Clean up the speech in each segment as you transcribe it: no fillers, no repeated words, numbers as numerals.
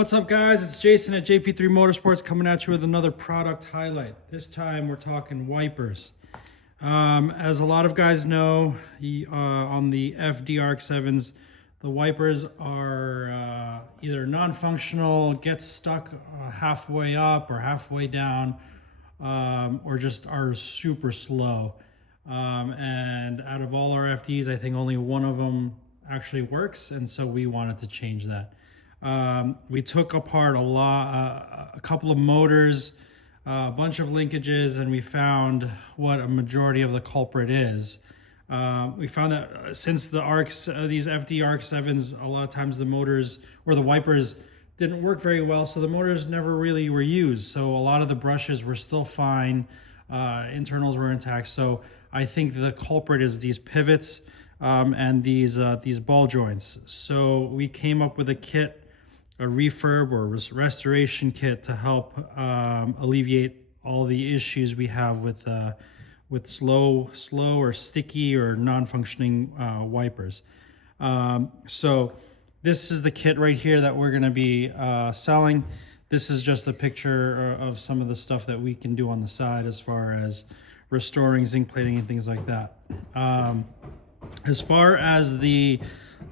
What's up, guys? It's Jason at JP3 Motorsports coming at you with another product highlight. This time we're talking wipers. As a lot of guys know, on the FD3S, the wipers are either non-functional, get stuck halfway up or halfway down, or just are super slow. And out of all our FDs, I think only one of them actually works, and so we wanted to change that. We took apart a couple of motors, a bunch of linkages, and we found what a majority of the culprit is. We found that since the these FD3S, a lot of times the motors or the wipers didn't work very well, so the motors never really were used. So a lot of the brushes were still fine, internals were intact. So I think the culprit is these pivots and these ball joints. So we came up with a kit, a refurb or restoration kit to help alleviate all the issues we have with slow or sticky or non-functioning wipers. So this is the kit right here that we're going to be selling. This is just a picture of some of the stuff that we can do on the side as far as restoring zinc plating and things like that. As far as the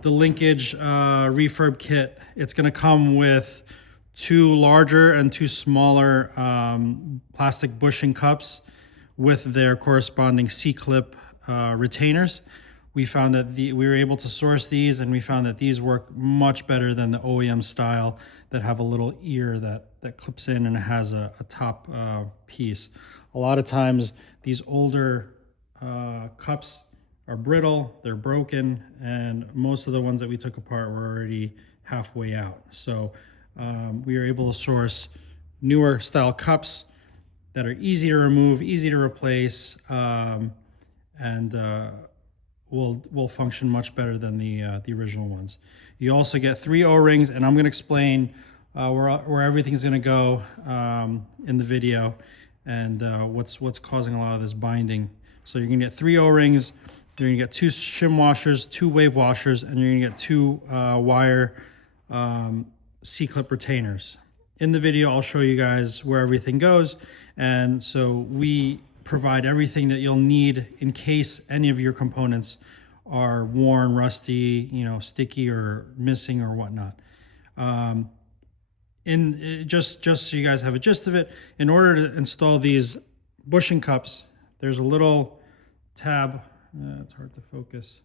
linkage refurb kit, it's going to come with 2 larger and 2 smaller plastic bushing cups with their corresponding C-clip retainers. We found that we were able to source these, and we found that these work much better than the OEM style that have a little ear that clips in and has a top piece. A lot of times these older cups are brittle, they're broken, and most of the ones that we took apart were already halfway out. So we were able to source newer style cups that are easy to remove, easy to replace, and will function much better than the original ones. You also get 3 O-rings, and I'm going to explain where everything's going to go in the video, and what's causing a lot of this binding. So you're going to get 3 O-rings. You're going to get 2 shim washers, 2 wave washers, and you're going to get 2 wire C-clip retainers. In the video, I'll show you guys where everything goes. And so we provide everything that you'll need in case any of your components are worn, rusty, sticky or missing or whatnot. Just so you guys have a gist of it, in order to install these bushing cups, there's a little tab. It's hard to focus,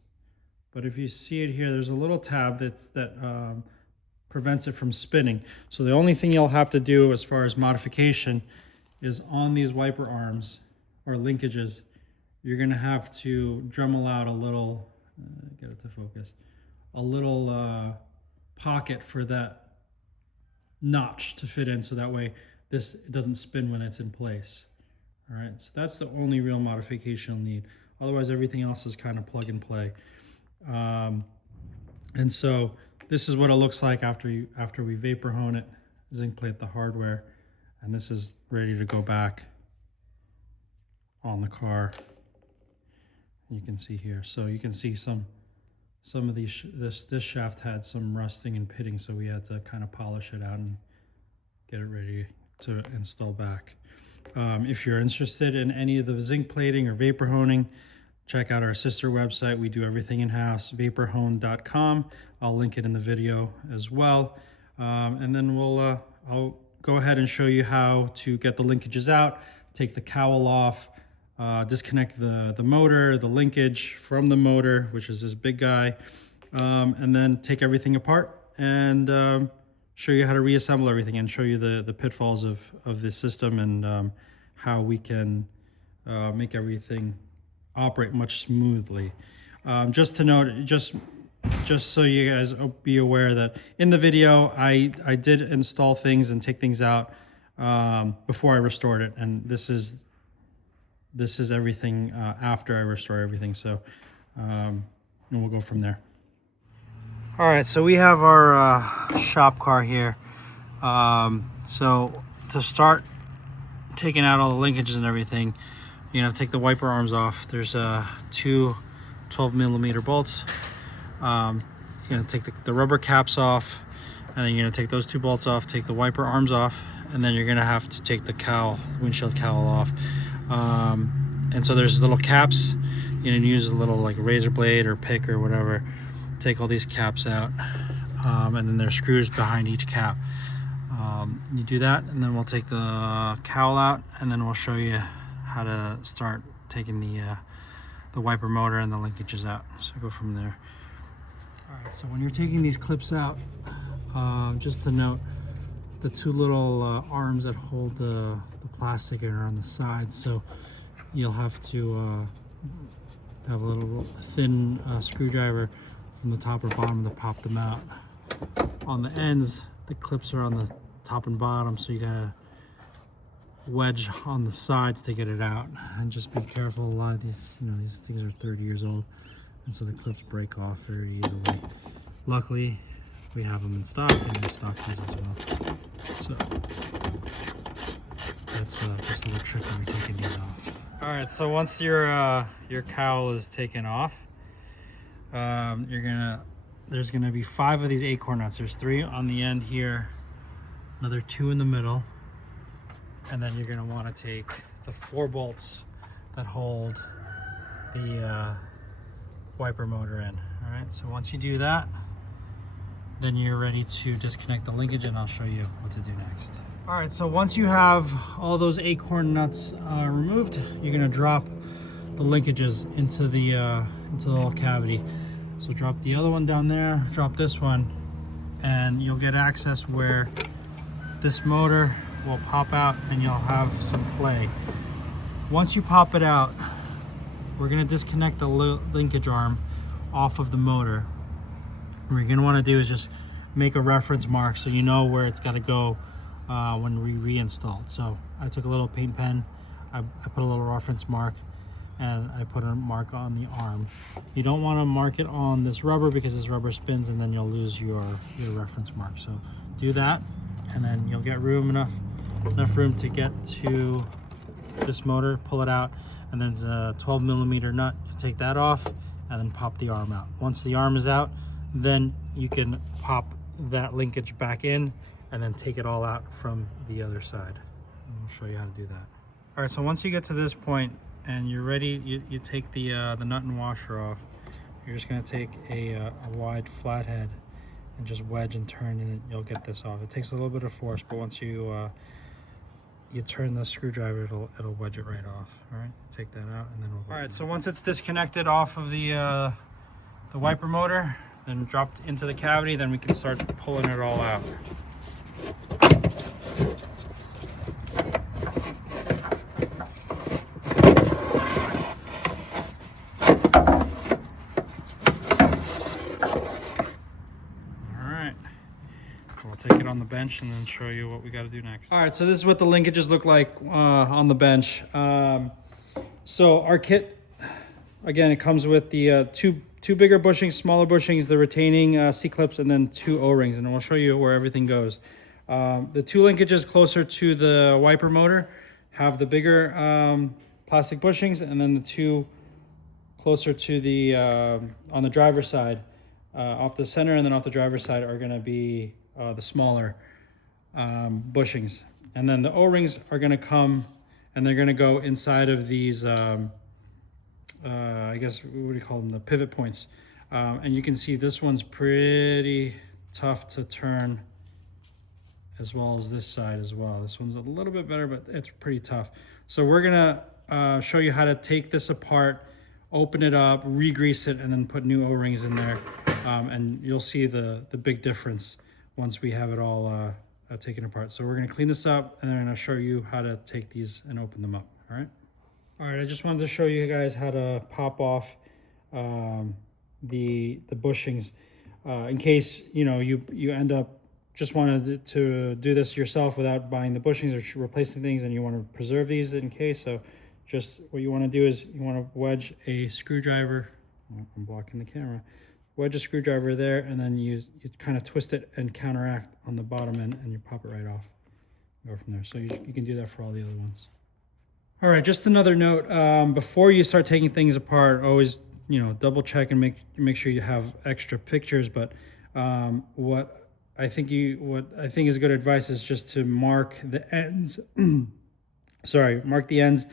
but if you see it here, there's a little tab that prevents it from spinning. So the only thing you'll have to do as far as modification is on these wiper arms or linkages, you're going to have to Dremel out a little, get it to focus, a little pocket for that notch to fit in, so that way this doesn't spin when it's in place. All right, so that's the only real modification you'll need. Otherwise, everything else is kind of plug and play. And so this is what it looks like after we vapor hone it, zinc plate the hardware, and this is ready to go back on the car. You can see here. So you can see some of these. This shaft had some rusting and pitting, so we had to kind of polish it out and get it ready to install back. If you're interested in any of the zinc plating or vapor honing, check out our sister website. We do everything in-house, vaporhone.com. I'll link it in the video as well. And then I'll go ahead and show you how to get the linkages out, take the cowl off, disconnect the motor, the linkage from the motor, which is this big guy, and then take everything apart and show you how to reassemble everything and show you the pitfalls of this system and how we can make everything operate much smoothly. Just to note, just so you guys be aware that in the video I did install things and take things out before I restored it, and this is everything after I restore everything. So and we'll go from there. All right, so we have our shop car here. So to start taking out all the linkages and everything, you're gonna take the wiper arms off. There's 2 12mm bolts. You're gonna take the rubber caps off, And then you're gonna take those 2 bolts off, take the wiper arms off, and then you're gonna have to take the cowl, windshield cowl off. And so there's little caps. You're gonna use a little like razor blade or pick or whatever. Take all these caps out, and then there's screws behind each cap. You do that, and then we'll take the cowl out, and then we'll show you how to start taking the wiper motor and the linkages out. So go from there. All right, so when you're taking these clips out, just to note, the 2 little arms that hold the plastic are on the side, so you'll have to have a little thin screwdriver from the top or bottom to pop them out. On the ends, the clips are on the top and bottom, so you gotta wedge on the sides to get it out. And just be careful, a lot of these, these things are 30 years old, and so the clips break off very easily. Luckily, we have them in stock, and we stock these as well. So that's just a little trick when we're taking these off. All right, so once your cowl is taken off, there's gonna be 5 of these acorn nuts. There's 3 on the end here, another 2 in the middle, and then you're gonna want to take the 4 bolts that hold the wiper motor in. All right, so once you do that, then you're ready to disconnect the linkage, and I'll show you what to do next. All right, so once you have all those acorn nuts removed, you're gonna drop the linkages into the little cavity. So drop the other one down there, drop this one, and you'll get access where this motor will pop out and you'll have some play. Once you pop it out, we're gonna disconnect the linkage arm off of the motor. What you're gonna wanna do is just make a reference mark so you know where it's gotta go when we reinstall. So I took a little paint pen, I put a little reference mark, and I put a mark on the arm. You don't want to mark it on this rubber because this rubber spins and then you'll lose your reference mark. So do that, and then you'll get enough room to get to this motor, pull it out, and then it's a 12mm nut. You take that off and then pop the arm out. Once the arm is out, then you can pop that linkage back in and then take it all out from the other side. And we'll show you how to do that. All right, so once you get to this point and you're ready, you take the nut and washer off. You're just gonna take a wide flathead and just wedge and turn, and you'll get this off. It takes a little bit of force, but once you turn the screwdriver, it'll wedge it right off. All right, take that out, and then we'll go. All right, so once it's disconnected off of the wiper motor, then dropped into the cavity, then we can start pulling it all out. We'll take it on the bench and then show you what we got to do next. All right, so this is what the linkages look like on the bench. So our kit, again, it comes with the two bigger bushings, smaller bushings, the retaining C-clips, and then 2 O-rings, and we'll show you where everything goes. The 2 linkages closer to the wiper motor have the bigger plastic bushings, and then the 2 closer to the on the driver's side, off the center and then off the driver's side, are going to be the smaller bushings. And then the O-rings are going to come and they're going to go inside of these I guess, what do you call them, the pivot points. And you can see this one's pretty tough to turn, as well as this side as well. This one's a little bit better, but it's pretty tough. So we're gonna show you how to take this apart, open it up, re-grease it, and then put new O-rings in there. And you'll see the big difference once we have it all taken apart. So we're gonna clean this up, and then I'm gonna show you how to take these and open them up, all right? All right, I just wanted to show you guys how to pop off the bushings in case you end up just wanted to do this yourself without buying the bushings or replacing things, and you want to preserve these in case. So just what you want to do is you want to wedge a screwdriver. Oh, I'm blocking the camera. Wedge a screwdriver there, and then you kind of twist it and counteract on the bottom end, and you pop it right off. Go from there. So you can do that for all the other ones. All right, just another note, before you start taking things apart, always, double check and make sure you have extra pictures. But what I think what I think is good advice is just to mark the ends. Sorry, mark the ends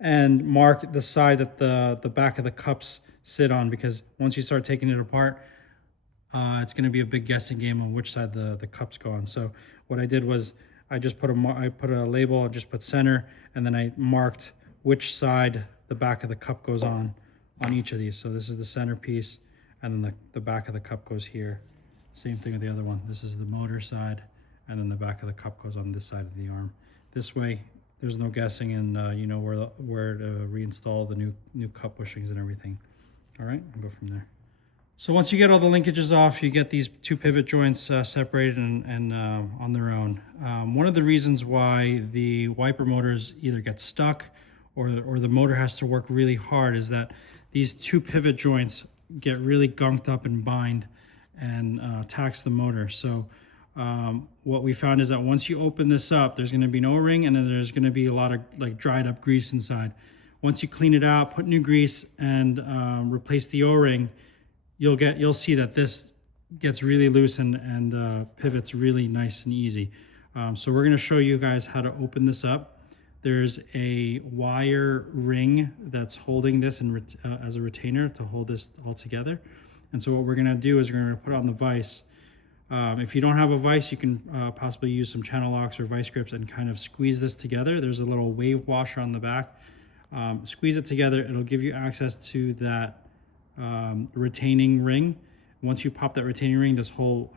and mark the side that the back of the cups sit on, because once you start taking it apart, it's going to be a big guessing game on which side the cups go on. So what I did was I just put a label, I just put center, and then I marked which side the back of the cup goes on each of these. So this is the center piece, and then the back of the cup goes here. Same thing with the other one. This is the motor side, and then the back of the cup goes on this side of the arm. This way, there's no guessing, and you know where to reinstall the new cup bushings and everything. All right, I'll go from there. So once you get all the linkages off, you get these two pivot joints separated and on their own. One of the reasons why the wiper motors either get stuck or the motor has to work really hard is that these two pivot joints get really gunked up and bind and tax the motor. So what we found is that once you open this up, there's going to be an O-ring, and then there's going to be a lot of like dried up grease inside. Once you clean it out, put new grease, and replace the O-ring, you'll see that this gets really loose and pivots really nice and easy. So we're going to show you guys how to open this up. There's a wire ring that's holding this as a retainer to hold this all together. And so what we're going to do is we're going to put it on the vise. If you don't have a vise, you can possibly use some channel locks or vice grips and kind of squeeze this together. There's a little wave washer on the back. Squeeze it together. It'll give you access to that retaining ring. Once you pop that retaining ring, this whole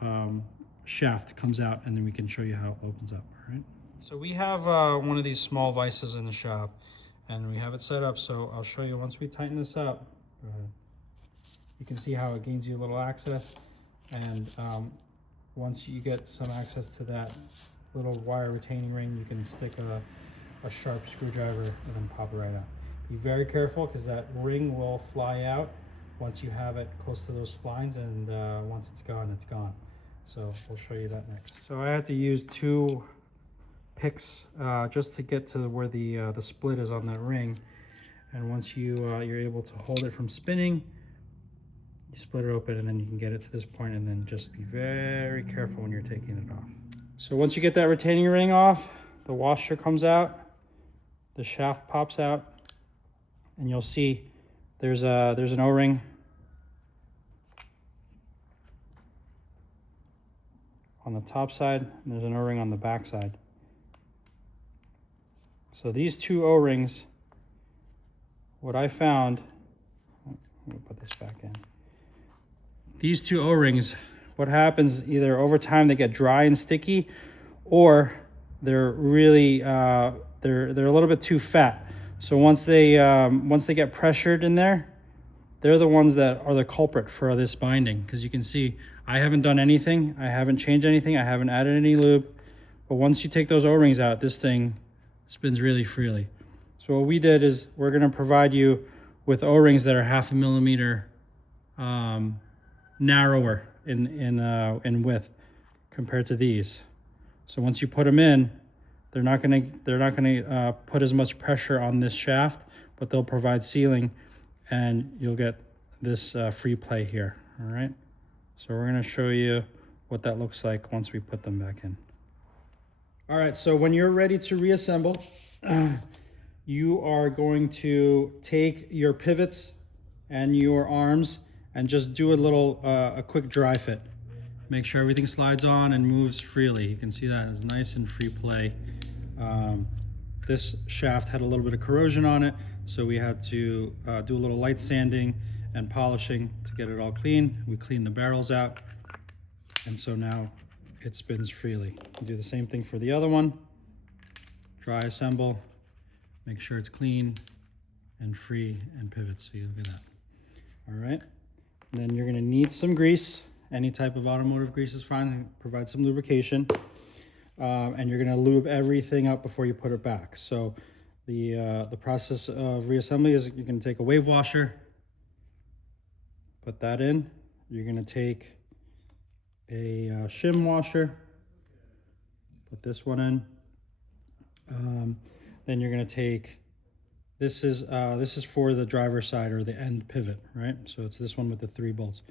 shaft comes out, and then we can show you how it opens up. All right. So we have one of these small vices in the shop, and we have it set up. So I'll show you once we tighten this up. Go ahead. You can see how it gains you a little access, and once you get some access to that little wire retaining ring, you can stick a sharp screwdriver and then pop it right out. Be very careful, because that ring will fly out once you have it close to those splines, and once it's gone, it's gone. So we'll show you that next. So I had to use two picks just to get to where the split is on that ring, and once you're able to hold it from spinning, you split it open, and then you can get it to this point, and then just be very careful when you're taking it off. So once you get that retaining ring off, the washer comes out, the shaft pops out, and you'll see there's an O-ring on the top side, and there's an O-ring on the back side. So these two O-rings, what I found, let me put this back in. These two O-rings, what happens, either over time they get dry and sticky, or they're really they're a little bit too fat. So once they get pressured in there, they're the ones that are the culprit for this binding. Because you can see I haven't done anything, I haven't changed anything, I haven't added any lube, but once you take those O-rings out, this thing spins really freely. So what we did is we're going to provide you with O-rings that are 0.5 millimeter narrower in width compared to these. So once you put them in, they're not going to put as much pressure on this shaft, but they'll provide sealing, and you'll get this free play here. All right. So we're going to show you what that looks like once we put them back in. All right. So when you're ready to reassemble, you are going to take your pivots and your arms and just do a quick dry fit. Make sure everything slides on and moves freely. You can see that it's nice and free play. This shaft had a little bit of corrosion on it, so we had to do a little light sanding and polishing to get it all clean. We cleaned the barrels out, and so now it spins freely. You do the same thing for the other one. Dry assemble, make sure it's clean and free and pivots, so you look at that. All right, and then you're gonna need some grease. Any type of automotive grease is fine. Provide some lubrication. And you're gonna lube everything up before you put it back. So the process of reassembly is you're gonna take a wave washer, put that in. You're gonna take a shim washer, put this one in. Then you're gonna take, this is for the driver's side or the end pivot, right? So it's this one with the 3 bolts.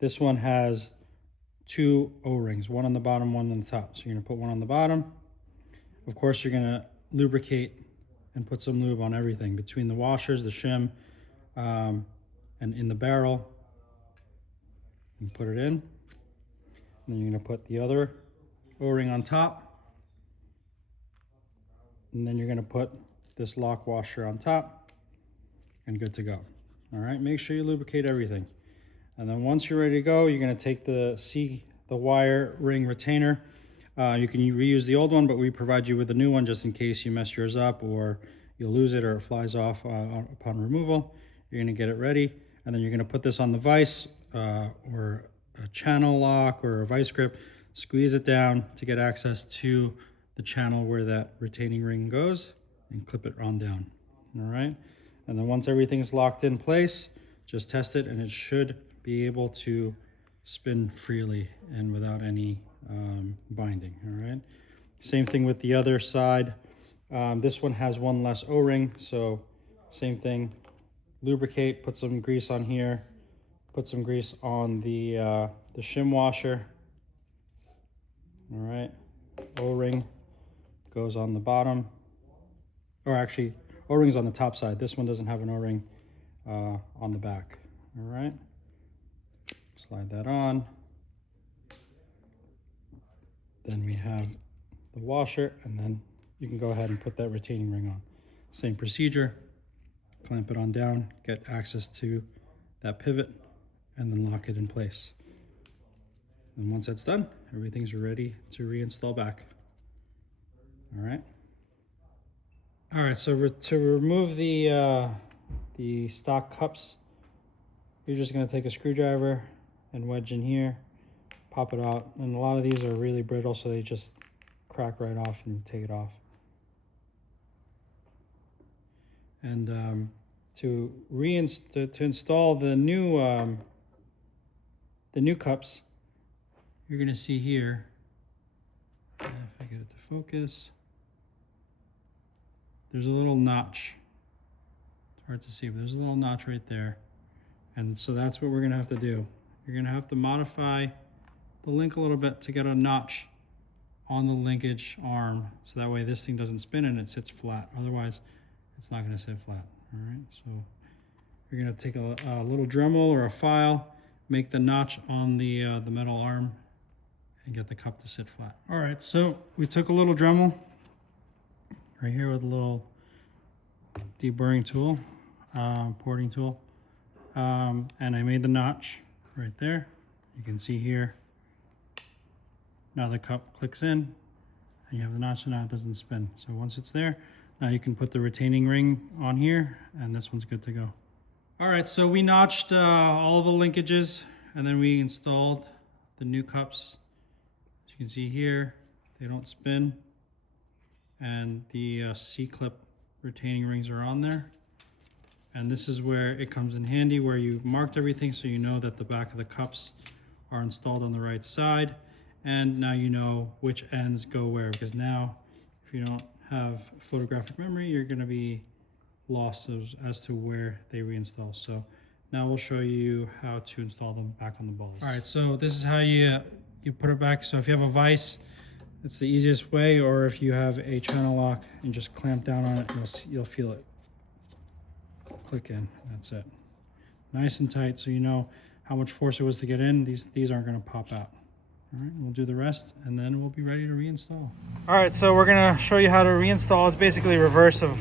This one has 2 O-rings, one on the bottom, one on the top. So you're gonna put one on the bottom. Of course, you're gonna lubricate and put some lube on everything between the washers, the shim, and in the barrel. And put it in. And then you're gonna put the other O-ring on top. And then you're gonna put this lock washer on top and good to go. All right, make sure you lubricate everything. And then once you're ready to go, you're gonna take the wire ring retainer. You can reuse the old one, but we provide you with a new one just in case you mess yours up or you'll lose it or it flies off upon removal. You're gonna get it ready, and then you're gonna put this on the vise or a channel lock or a vise grip, squeeze it down to get access to the channel where that retaining ring goes, and clip it on down. All right, and then once everything's locked in place, just test it and it should be able to spin freely and without any binding. All right, same thing with the other side. This one has one less O-ring, so same thing, lubricate, put some grease on here, put some grease on the shim washer. All right, O-ring goes on the bottom, or actually O-ring's on the top side. This one doesn't have an O-ring on the back. All right, slide that on. Then we have the washer, and then you can go ahead and put that retaining ring on. Same procedure, clamp it on down, get access to that pivot, and then lock it in place. And once that's done, everything's ready to reinstall back. All right. All right, so to remove the stock cups, you're just gonna take a screwdriver and wedge in here, pop it out. And a lot of these are really brittle, so they just crack right off and take it off. And to install the new cups, you're gonna see here, if I get it to focus, there's a little notch. It's hard to see, but there's a little notch right there. And so that's what we're gonna have to do. You're gonna have to modify the link a little bit to get a notch on the linkage arm, so that way this thing doesn't spin and it sits flat. Otherwise, it's not gonna sit flat. All right, so you're gonna take a little Dremel or a file, make the notch on the metal arm, and get the cup to sit flat. All right, so we took a little Dremel right here with a little deburring tool, porting tool, and I made the notch right there. You can see here. Now the cup clicks in, and you have the notch, so now it doesn't spin. So once it's there, now you can put the retaining ring on here, and this one's good to go. All right, so we notched all the linkages, and then we installed the new cups. As you can see here, they don't spin, and the C-clip retaining rings are on there. And this is where it comes in handy, where you marked everything so you know that the back of the cups are installed on the right side. And now you know which ends go where, because now if you don't have photographic memory, you're going to be lost as to where they reinstall. So now we'll show you how to install them back on the balls. All right, so this is how you put it back. So if you have a vise, it's the easiest way, or if you have a channel lock and just clamp down on it, you'll feel it click in. That's it. Nice and tight, so you know how much force it was to get in. These aren't going to pop out. All right, we'll do the rest, and then we'll be ready to reinstall. All right, so we're going to show you how to reinstall. It's basically reverse of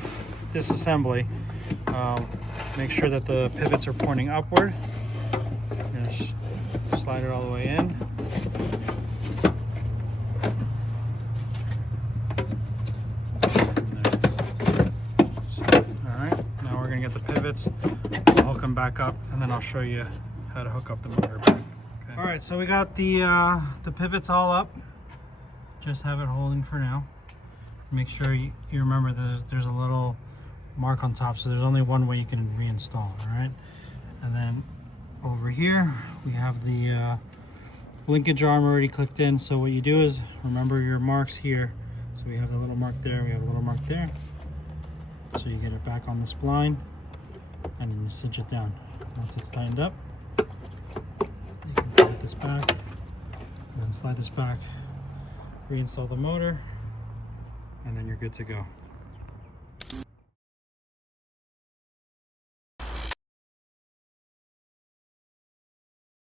this assembly. Make sure that the pivots are pointing upward. Just slide it all the way in. All right, now we're going to get the pivots, we'll hook them back up, and then I'll show you how to hook up the motor back. All right, so we got the pivots all up. Just have it holding for now. Make sure you remember there's a little mark on top, so there's only one way you can reinstall, all right? And then over here, we have the linkage arm already clicked in. So what you do is remember your marks here. So we have a little mark there, we have a little mark there. So you get it back on the spline, and then you cinch it down. Once it's tightened up, you can put this back, And then slide this back, reinstall the motor, and then you're good to go.